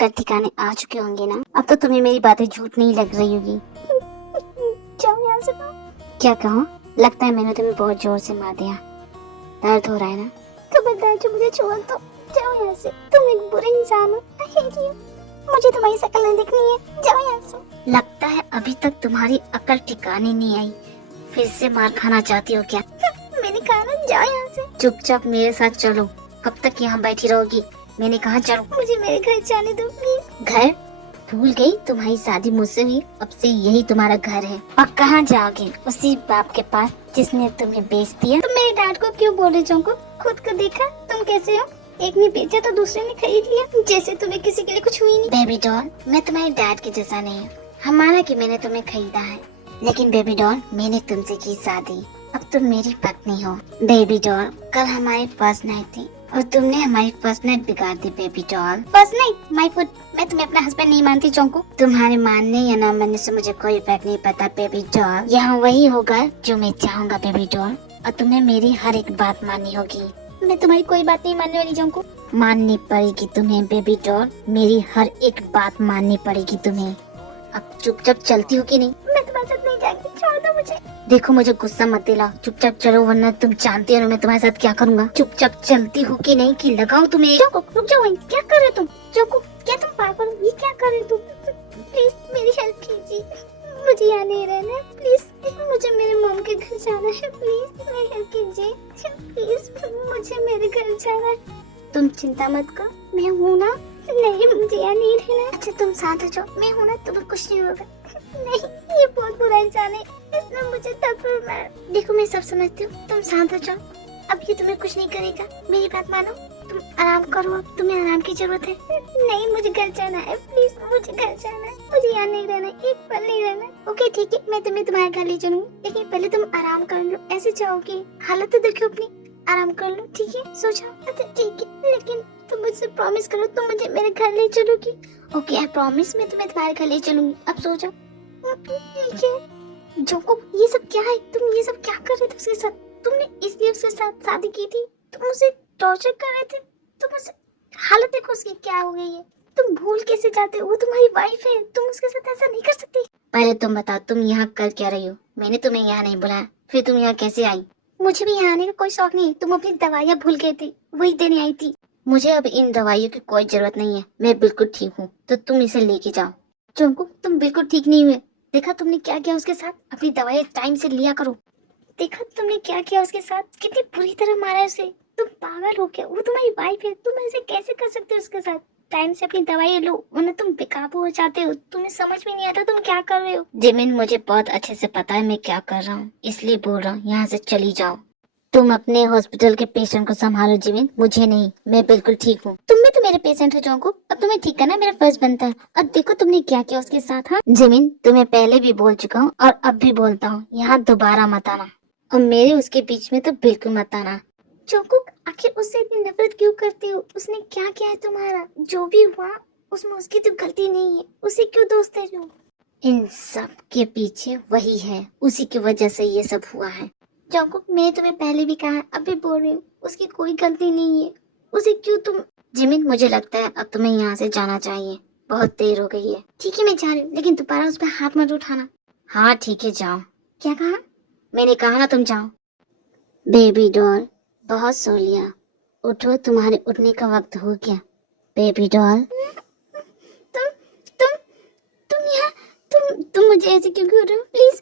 अकल ठिकाने आ चुके होंगे ना। अब तो तुम्हें मेरी बातें झूठ नहीं लग रही होगी। जाओ यहाँ से। क्या कहो? लगता है मैंने तुम्हें बहुत जोर से मार दिया। दर्द हो रहा है ना? खबरदार जो मुझे छोड़ दो। जाओ यहाँ से, तुम एक बुरे इंसान हो। I hate you। मुझे तुम्हारी शक्ल नहीं दिखनी है। जाओ यहाँ से। लगता है अभी तक तुम्हारी अकल ठिकाने नहीं आई। फिर से मार खाना चाहती हो क्या? मैंने कहा ना, जाओ यहाँ से। चुपचाप मेरे साथ चलो। कब तक यहाँ बैठी रहोगी? मैंने कहा चलो। मुझे मेरे घर जाने दो प्लीज। घर? भूल गई तुम्हारी शादी मुझसे हुई, अब से यही तुम्हारा घर है। और कहाँ जाओगे? उसी बाप के पास जिसने तुम्हें बेच दिया। तुम मेरे डैड को क्यों बोल रहे हो? खुद को देखा तुम कैसे हो? एक ने बेचा तो दूसरे ने खरीद लिया, जैसे तुम्हें किसी के लिए कुछ हुई नहीं। बेबी डॉल, मैं तुम्हारे डैड के जैसा नहीं हूँ। हमारा कि मैंने तुम्हें खरीदा है, लेकिन बेबी डॉल मैंने तुमसे की शादी। अब तुम मेरी पत्नी हो। बेबी डॉल, कल हमारी फर्स्ट नाइट थी और तुमने हमारी फर्स्ट नाइट बिगाड़ दी। Baby doll, first night my foot. मैं तुम्हें अपना हस्बैंड नहीं मानती चौंकू। तुम्हारे मानने या ना मानने से मुझे कोई फर्क नहीं पड़ता। बेबी डॉल, यहाँ वही होगा जो मैं चाहूँगा। बेबी डॉल, और तुम्हें मेरी हर एक बात माननी होगी। मैं तुम्हारी कोई बात नहीं मानने वाली चौंकू। माननी पड़ेगी तुम्हें बेबी डॉल, मेरी हर एक बात माननी पड़ेगी तुम्हें। अब चुपचाप चलती हो कि नहीं? मैं तुम्हारे साथ नहीं जाऊंगी, छोड़ दो मुझे। देखो मुझे गुस्सा मत दिलाओ, चुपचाप चलो वरना तुम जानती हो मैं तुम्हारे साथ क्या करूँगा। चुपचाप चलती हो कि नहीं कि लगाओ तुम्हें। चौंकू रुक जाओ वहीं। क्या कर रहे तुम? चौंकू क्या तुम पागल हो? ये क्या कर रहे तुम? प्लीज मेरी हेल्प कीजिए, मुझे यहाँ नहीं रहना है। प्लीज मुझे मेरे मॉम के घर जाना है। प्लीज मेरी हेल्प कीजिए। प्लीज मुझे मेरे घर जाना है। तुम चिंता मत करो, मैं हूँ ना। नहीं मुझे यहाँ नहीं रहना। अच्छा तुम साथ हो जाओ, मैं हूँ ना, तुम्हें कुछ नहीं होगा। नहीं, ये बहुत बुरा इंसान है, इसने मुझे थप्पड़ मारा। देखो मैं सब समझती हूँ, तुम शांत हो जाओ। अब ये तुम्हें कुछ नहीं करेगा, मेरी बात मानो। तुम आराम करो, अब तुम्हें आराम की जरूरत है। नहीं मुझे घर जाना है, प्लीज मुझे घर जाना है। मुझे यहाँ नहीं रहना, एक पल नहीं रहना। ओके ठीक है, मैं तुम्हें तुम्हारे घर ले चलूंगी, लेकिन पहले तुम आराम कर लो। ऐसे जाओगी? हालत तो देखो अपनी, आराम कर लो ठीक है, सो जाओ। अच्छा ठीक है, लेकिन तुम मुझसे प्रॉमिस करो, तुम मुझे मेरे घर ले चलोगी। ओके आई प्रॉमिस, मैं तुम्हें तुम्हारे घर ले चलूंगी। अब सो जाओ। ठीक है। जोको ये सब क्या है? तुम ये सब क्या कर रहे थे उसके साथ? तुमने इसलिए उसके साथ शादी की थी? तुम उसे टॉर्चर कर रहे थे? तुम उसे, हालत देखो उसकी क्या हो गई है। तुम भूल कैसे जाते हो? वो तुम्हारी वाइफ है, तुम उसके साथ ऐसा नहीं कर सकती। पहले तुम बताओ, तुम यहाँ कर क्या रही हो? मैंने तुम्हें यहाँ नहीं बुलाया, फिर तुम यहाँ कैसे आई? मुझे भी यहाँ आने का कोई शौक नहीं। तुम अपनी दवाइयाँ भूल गए थे, वही देने आई थी। मुझे अब इन दवाइयों की कोई जरूरत नहीं है, मैं बिल्कुल ठीक हूँ, तो तुम इसे लेके जाओ। चोंकू तुम बिल्कुल ठीक नहीं हुए। देखा तुमने क्या किया उसके साथ? अपनी दवाई टाइम से लिया करो। देखा तुमने क्या किया उसके साथ? कितनी बुरी तरह मारा है उसे। तुम पागल हो क्या? वो तुम्हारी वाइफ है, तुम ऐसे कैसे कर सकते हो उसके साथ? टाइम से अपनी दवाई लो, वरना तुम बेकाबू हो जाते हो। तुम्हें समझ में नहीं आता तुम क्या कर रहे हो। जिमिन, मुझे बहुत अच्छे से पता है मैं क्या कर रहा हूँ, इसलिए बोल रहा हूँ यहाँ से चली जाओ। तुम अपने हॉस्पिटल के पेशेंट को संभालो जिमिन, मुझे नहीं, मैं बिल्कुल ठीक हूँ। तुम भी तो मेरे पेशेंट हो जोंकू, अब तुम्हें ठीक करना मेरा फर्ज बनता है। अब देखो तुमने क्या किया उसके साथ। हाँ जिमिन, तुम्हें पहले भी बोल चुका हूँ और अब भी बोलता हूँ, यहाँ दोबारा मत आना, और मेरे उसके बीच में तो बिल्कुल मत आना। जोंकू आखिर उससे इतनी नफरत क्यों करते हो? उसने क्या किया है तुम्हारा? जो भी हुआ उसमें उसकी तो गलती नहीं है, उसे क्यों दोस्त है जो? इन सब के पीछे वही है, उसी की वजह से ये सब हुआ है। जोंकू मैं तुम्हें पहले भी कहा, अब भी बोल रही हूँ, उसकी कोई गलती नहीं है, उसे क्यों तुम? जिमिन, मुझे लगता है अब तुम्हें यहाँ से जाना चाहिए, बहुत देर हो गई है। ठीक है मैं जा रही हूँ, लेकिन दोबारा उस पर हाथ मत उठाना। हाँ ठीक है जाओ। क्या कहा? मैंने कहा ना तुम जाओ। बेबी डॉल, बहुत सो लिया, उठो, तुम्हारे उठने का वक्त हो गया। बेबी डॉल, तुम तुम तुम यहाँ, तुम मुझे ऐसे क्यों कर रहे हो? प्लीज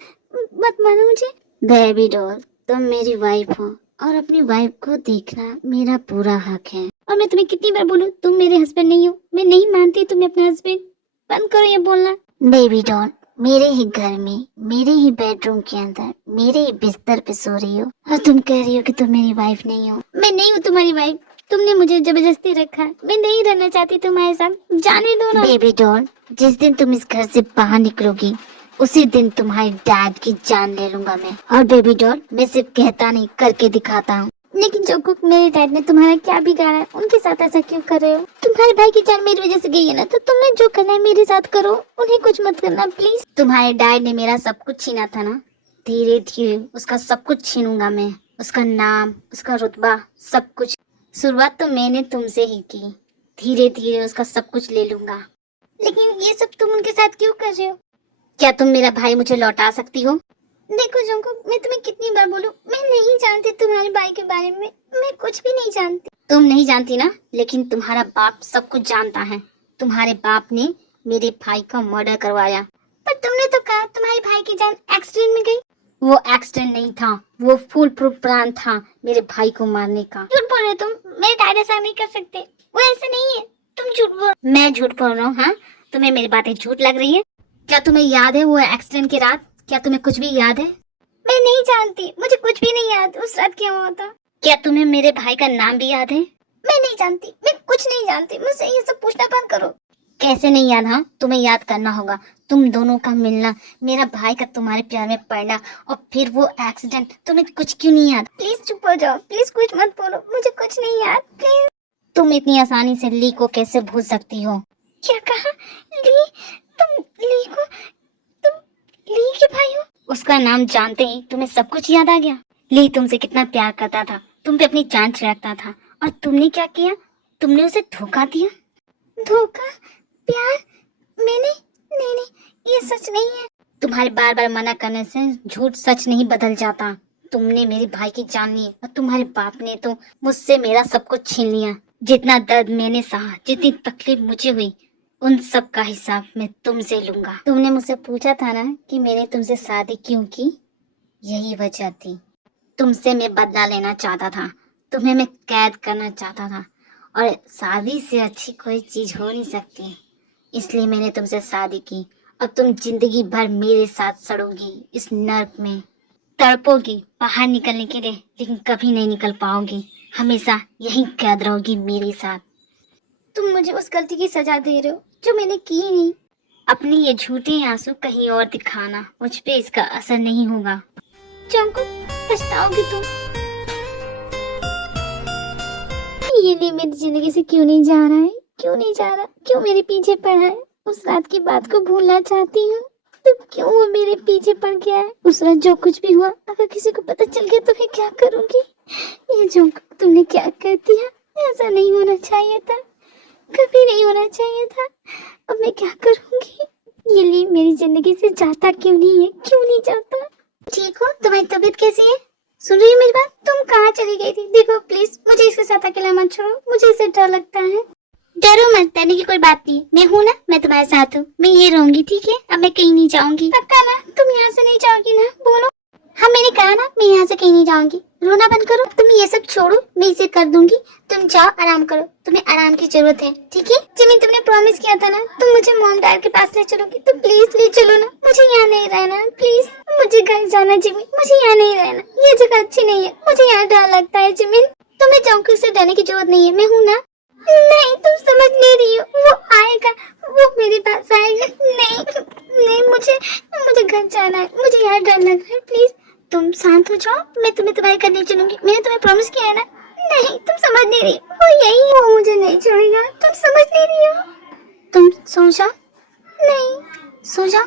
मत मारो मुझे। बेबी डॉल, तुम मेरी वाइफ हो और अपनी वाइफ को देखना मेरा पूरा हक है। और मैं तुम्हें कितनी बार बोलूं, तुम मेरे हस्बैंड नहीं हो। मैं नहीं मानती तुम्हें अपना हस्बैंड। बंद करो ये बोलना। बेबी डॉल, मेरे ही घर में, मेरे ही बेडरूम के अंदर, मेरे ही बिस्तर पे सो रही हो और तुम कह रही हो कि तुम मेरी वाइफ नहीं हो। मैं नहीं हूँ तुम्हारी वाइफ, तुमने मुझे जबरदस्ती रखा। मैं नहीं रहना चाहती तुम्हारे साथ, जाने दो ना। बेबी डॉल, जिस दिन तुम इस घर से बाहर निकलोगी उसी दिन तुम्हारे डैड की जान ले लूंगा मैं। और बेबी डॉल, मैं सिर्फ कहता नहीं करके दिखाता हूँ। लेकिन जोंकू मेरे डैड ने तुम्हारा क्या बिगाड़ा है? उनके साथ ऐसा क्यों कर रहे हो? तुम्हारे भाई की जान मेरी वजह से गई है ना, तो तुम्हें जो करना है मेरे साथ करो, उन्हें कुछ मत करना प्लीज। तुम्हारे डैड ने मेरा सब कुछ छीना था ना, धीरे धीरे उसका सब कुछ छीनूंगा मैं, उसका नाम, उसका रुतबा, सब कुछ। शुरुआत तो मैंने तुमसे ही की, धीरे धीरे उसका सब कुछ ले लूंगा। लेकिन ये सब तुम उनके साथ क्यों कर रहे हो? क्या तुम मेरा भाई मुझे लौटा सकती हो? देखो जंकुक, मैं तुम्हें कितनी बार बोलूं, मैं नहीं जानती तुम्हारे भाई के बारे में, मैं कुछ भी नहीं जानती। तुम नहीं जानती ना, लेकिन तुम्हारा बाप सब कुछ जानता है। तुम्हारे बाप ने मेरे भाई का मर्डर करवाया। पर तुमने तो कहा तुम्हारे भाई की जान एक्सीडेंट में गई। वो एक्सीडेंट नहीं था, वो फुल प्रूफ प्लान था मेरे भाई को मारने का। झूठ बोल रहे तुम, मेरे डैड ऐसा नहीं कर सकते, वो ऐसा नहीं है। तुम झूठ बोल। मैं झूठ बोल रहा हूँ? हाँ, तुम्हें मेरी बातें झूठ लग रही है? क्या तुम्हें याद है वो एक्सीडेंट की रात? क्या तुम्हें कुछ भी याद है? मैं नहीं जानती, मुझे कुछ भी नहीं याद उस रात क्या हुआ था। क्या तुम्हें मेरे भाई का नाम भी याद है? मैं नहीं जानती, मैं कुछ नहीं जानती, मुझसे ये सब पूछना बंद करो। कैसे नहीं याद? हाँ, तुम्हें याद करना होगा। तुम दोनों का मिलना, मेरा भाई का तुम्हारे प्यार में पड़ना, और फिर वो एक्सीडेंट, तुम्हें कुछ क्यों नहीं याद? प्लीज चुप हो जाओ, प्लीज कुछ मत बोलो, मुझे कुछ नहीं याद, प्लीज। तुम इतनी आसानी से ली को कैसे भूल सकती हो? क्या कहा? ली? तुम ली को, तुम ली के भाई हो? उसका नाम जानते ही तुम्हें सब कुछ याद आ गया। ली तुमसे कितना प्यार करता था, तुम पे अपनी जान छिड़कता था, और तुमने क्या किया? तुमने उसे धोखा दिया। धोखा? प्यार? मैंने? नहीं नहीं, ये सच नहीं है। तुम्हारे बार बार मना करने से झूठ सच नहीं बदल जाता। तुमने मेरे भाई की जान ली, और तुम्हारे बाप ने तो मुझसे मेरा सब कुछ छीन लिया। जितना दर्द मैंने सहा, जितनी तकलीफ मुझे हुई, उन सब का हिसाब मैं तुमसे लूंगा। तुमने मुझसे पूछा था ना कि मैंने तुमसे शादी क्यों की? यही वजह थी। तुमसे मैं बदला लेना चाहता था, तुम्हें मैं कैद करना चाहता था, और शादी से अच्छी कोई चीज हो नहीं सकती। इसलिए मैंने तुमसे शादी की। अब तुम जिंदगी भर मेरे साथ सड़ोगी इस नर्क में, तड़पोगी बाहर निकलने के लिए, लेकिन कभी नहीं निकल पाओगी। हमेशा यहीं कैद रहोगी मेरे साथ। तुम मुझे उस गलती की सजा दे रहे हो जो मैंने की नहीं। अपने ये झूठे आंसू कहीं और दिखाना, मुझ पे इसका असर नहीं होगा। चंकू, पछताओगी तुम। ये लिए मेरी जिंदगी से क्यों नहीं जा रहा है? क्यों नहीं जा रहा? क्यों मेरे पीछे पड़ा है? उस रात की बात को भूलना चाहती हूँ, तो क्यों वो मेरे पीछे पड़ गया है? उस रात जो कुछ भी हुआ, अगर किसी को पता चल गया तो मैं क्या करूँगी? ये जो तुमने क्या कर दिया, ऐसा नहीं होना चाहिए था, कभी नहीं होना चाहिए था। अब मैं क्या करूँगी? ये लिए मेरी जिंदगी से जाता क्यों नहीं है? क्यों नहीं जाता? ठीक हो? तुम्हारी तबीयत कैसी है? सुन रही हो मेरी बात? तुम कहाँ चली गई थी? देखो प्लीज, मुझे इसके साथ अकेला मत छोड़ो, मुझे इसे डर लगता है। डरो मत, डरने की कोई बात नहीं, मैं हूँ ना, मैं तुम्हारे साथ हूँ, मैं ये रहूंगी, ठीक है? अब मैं कहीं नहीं जाऊंगी। पक्का ना? तुम यहाँ से नहीं जाओगी ना? बोलो। हाँ, मैंने कहा ना, मैं यहाँ से कहीं नहीं जाऊंगी। रोना बंद करो, तुम ये सब छोड़ो, मैं इसे कर दूंगी। तुम जाओ, आराम करो, तुम्हें आराम की जरूरत है, ठीक है? जिमी, तुमने प्रॉमिस किया था ना तुम मुझे मॉम डैड के पास ले चलोगी, तो प्लीज ले चलो ना, मुझे यहाँ नहीं रहना, प्लीज। मुझे घर जाना जिमी, मुझे यहाँ नहीं रहना, ये जगह अच्छी नहीं है, मुझे यहाँ डर लगता है। जिमी, तुम्हें चौंकी से डरने की जरूरत नहीं है, मैं हूँ ना। नहीं, तुम समझ नहीं रही हो, वो आएगा, वो मेरे पास आएगा। नहीं नहीं, मुझे घर जाना है, मुझे यहाँ डर लग रहा है, प्लीज तुम शांत हो जाओ, मैं तुम्हें तुम्हारे घर नहीं चलूंगी, मैंने तुम्हें प्रॉमिस किया है ना। नहीं, तुम समझ नहीं रही, वो यही है, वो मुझे नहीं छोड़ेगा, तुम समझ नहीं रही हो। तुम सो जाओ। नहीं, सो जाओ।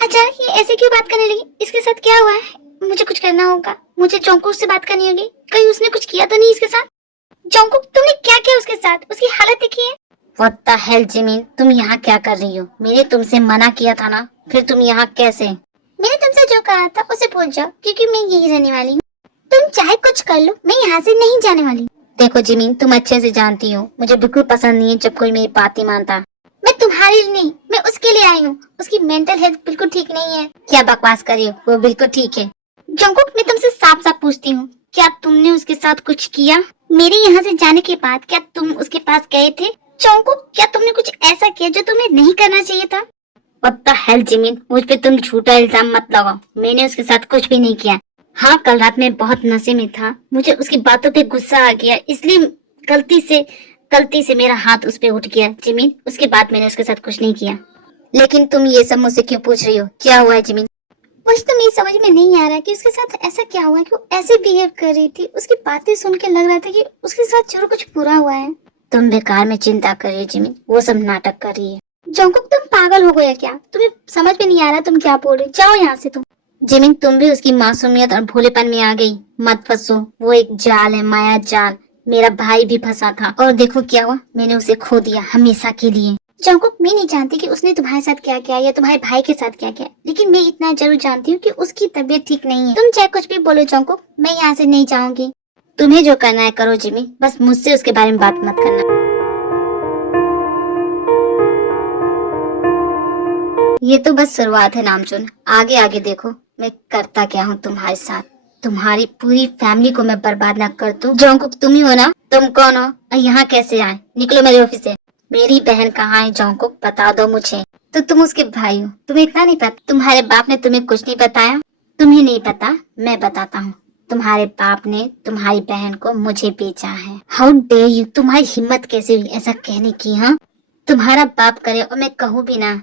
अच्छा, ये ऐसे क्यों बात करने लगी? इसके साथ क्या हुआ है? मुझे कुछ करना होगा, मुझे जोंकुक से बात करनी होगी, कहीं उसने कुछ किया तो नहीं इसके साथ? जोंकुक, तुमने क्या किया उसके साथ? उसकी हालत देखी है? What the hell, जिमिन, तुम यहाँ क्या कर रही हो? मैंने तुमसे मना किया था ना, फिर तुम यहाँ कैसे? मैंने तुमसे जो कहा था उसे भूल जाओ, क्योंकि मैं यही रहने वाली हूँ। तुम चाहे कुछ कर लो, मैं यहाँ से नहीं जाने वाली। देखो जिमिन, तुम अच्छे से जानती हो, मुझे बिल्कुल पसंद नहीं है जब कोई मेरी बात नहीं मानता। मैं तुम्हारे लिए नहीं, मैं उसके लिए आई हूँ। उसकी मेंटल हेल्थ बिल्कुल ठीक नहीं है। क्या बकवास कर रही हो? वो बिल्कुल ठीक है। जोंकुक, मैं तुमसे साफ साफ पूछती हूँ, क्या तुमने उसके साथ कुछ किया? मेरे यहाँ से जाने के बाद क्या तुम उसके पास गए थे? जोंकुक, क्या तुमने कुछ ऐसा किया जो तुम्हें नहीं करना चाहिए था? What the hell, जिमिन, मुझ पे तुम झूठा इल्जाम मत लगाओ, मैंने उसके साथ कुछ भी नहीं किया। हाँ, कल रात में बहुत नशे में था, मुझे उसकी बातों पे गुस्सा आ गया, इसलिए गलती से मेरा हाथ उस पे उठ गया। जिमिन, उसके बाद मैंने उसके साथ कुछ नहीं किया। लेकिन तुम ये सब मुझसे क्यों पूछ रही हो? क्या हुआ है जिमिन? मुझे तो मेरी समझ में नहीं आ रहा कि उसके साथ ऐसा क्या हुआ है कि वो ऐसे बिहेव कर रही थी। उसकी बातें सुन के लग रहा था कि उसके साथ जरूर कुछ बुरा हुआ है। तुम बेकार में चिंता कर रही हो जिमिन, वो सब नाटक कर रही है। जोंकुक, तुम पागल हो गया क्या? तुम्हें समझ में नहीं आ रहा तुम क्या बोल रहे? जाओ यहाँ से तुम। जिमिन, तुम भी उसकी मासूमियत और भोलेपन में आ गई। मत फंसो, वो एक जाल है, माया जाल। मेरा भाई भी फंसा था और देखो क्या हुआ, मैंने उसे खो दिया हमेशा के लिए। जंगकुक, मैं नहीं जानती कि उसने तुम्हारे साथ क्या किया या तुम्हारे भाई के साथ क्या किया, लेकिन मैं इतना जरूर जानती हूँ कि उसकी तबीयत ठीक नहीं है। तुम चाहे कुछ भी बोलो जंगकुक, मैं यहाँ से नहीं जाऊंगी। तुम्हें जो करना है करो जिमी, बस मुझसे उसके बारे में बात मत करना। ये तो बस शुरुआत है नामचुन, आगे आगे देखो मैं करता क्या हूँ तुम्हारे साथ। तुम्हारी पूरी फैमिली को मैं बर्बाद ना कर दूं। जंगकुक तुम ही हो ना? तुम कौन हो और यहाँ कैसे आए? निकलो मेरे ऑफिस से। मेरी बहन कहाँ है जंगकुक, बता दो मुझे। तो तुम उसके भाई हो, तुम्हें इतना नहीं पता? तुम्हारे बाप ने तुम्हें कुछ नहीं बताया? तुम्हें नहीं पता, मैं बताता हूँ। तुम्हारे बाप ने तुम्हारी बहन को मुझे बेचा है। हाउ डेयर यू, तुम्हारी हिम्मत कैसे हुई ऐसा कहने की? हाँ, तुम्हारा बाप करे और मैं कहूँ भी ना।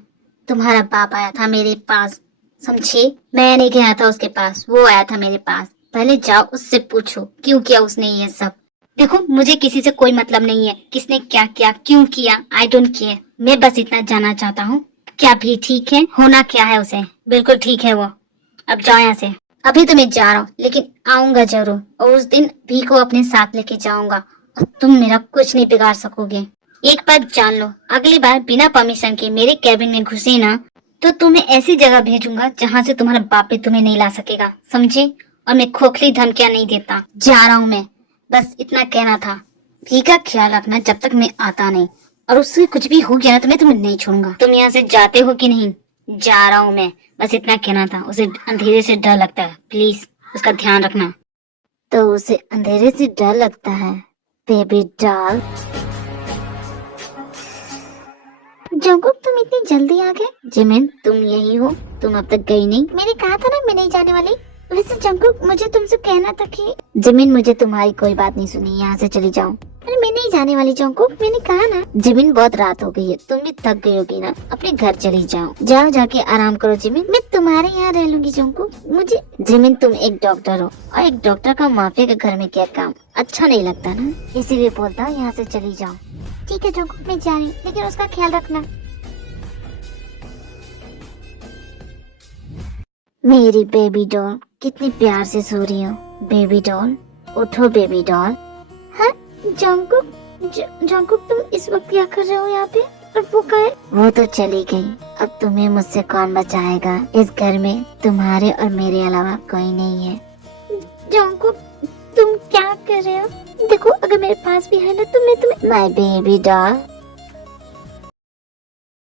तुम्हारा बाप आया था मेरे पास, समझे? मैं नहीं गया था उसके पास, वो आया था मेरे पास। पहले जाओ उससे पूछो क्यों किया उसने ये सब। देखो मुझे किसी से कोई मतलब नहीं है, किसने क्या किया क्यों किया, आई डोंट केयर। मैं बस इतना जानना चाहता हूँ क्या भी ठीक है, होना क्या है उसे। बिल्कुल ठीक है वो। अब जाओ यहाँ से। अभी तो मैं जा रहा हूँ लेकिन आऊंगा जरूर, और उस दिन भी को अपने साथ लेके जाऊंगा और तुम मेरा कुछ नहीं बिगाड़ सकोगे। एक बात जान लो, अगली बार बिना परमिशन के मेरे कैबिन में घुसे ना तो तुम्हें ऐसी जगह भेजूंगा जहाँ से तुम्हारा बाप भी तुम्हें नहीं ला सकेगा, समझे? और मैं खोखली धमकियां नहीं देता। जा रहा हूँ मैं, बस इतना कहना था। भी का ख्याल रखना जब तक मैं आता नहीं, और उससे कुछ भी हो गया ना तो मैं तुम्हें नहीं छोड़ूंगा। तुम यहाँ से जाते हो कि नहीं? जा रहा हूँ मैं, बस इतना कहना था। उसे अंधेरे से डर लगता है, प्लीज उसका ध्यान रखना। तो उसे अंधेरे से डर लगता है, बेबी डॉल। जंगकुक तुम इतनी जल्दी आ गए? जिमिन तुम यही हो? तुम अब तक गई नहीं? मैंने कहा था ना मैं नहीं जाने वाली। वैसे जंगकुक मुझे तुमसे कहना था कि जिमिन मुझे तुम्हारी कोई बात नहीं सुनी, यहाँ से चली जाओ। अरे मैं नहीं जाने वाली जंगकुक, मैंने कहा ना। जिमिन बहुत रात हो गई है, तुम भी थक गई होगी ना, अपने घर चली जाओ। जाओ जाके आराम करो जिमिन। मैं तुम्हारे यहाँ रह लूंगी जंगकुक। मुझे जिमिन तुम एक डॉक्टर हो और एक डॉक्टर का माफिया के घर में क्या काम, अच्छा नहीं लगता ना, इसीलिए बोलता हूँ यहाँ से चली जाओ। ठीक है जंगकुक मैं जा रही हूँ, लेकिन उसका ख्याल रखना। मेरी बेबी डॉल कितनी प्यार से सो रही हो। बेबी डॉल उठो, बेबी डॉल। हाँ जंगकुक, जंगकुक तुम इस वक्त क्या कर रहे हो यहाँ पे? और वो कहाँ है? वो तो चली गई, अब तुम्हें मुझसे कौन बचाएगा? इस घर में तुम्हारे और मेरे अलावा कोई नहीं है। जंगकुक तुम क्या कर रहे हो? देखो अगर मेरे पास भी है ना तो मैं तुम्हें। My baby doll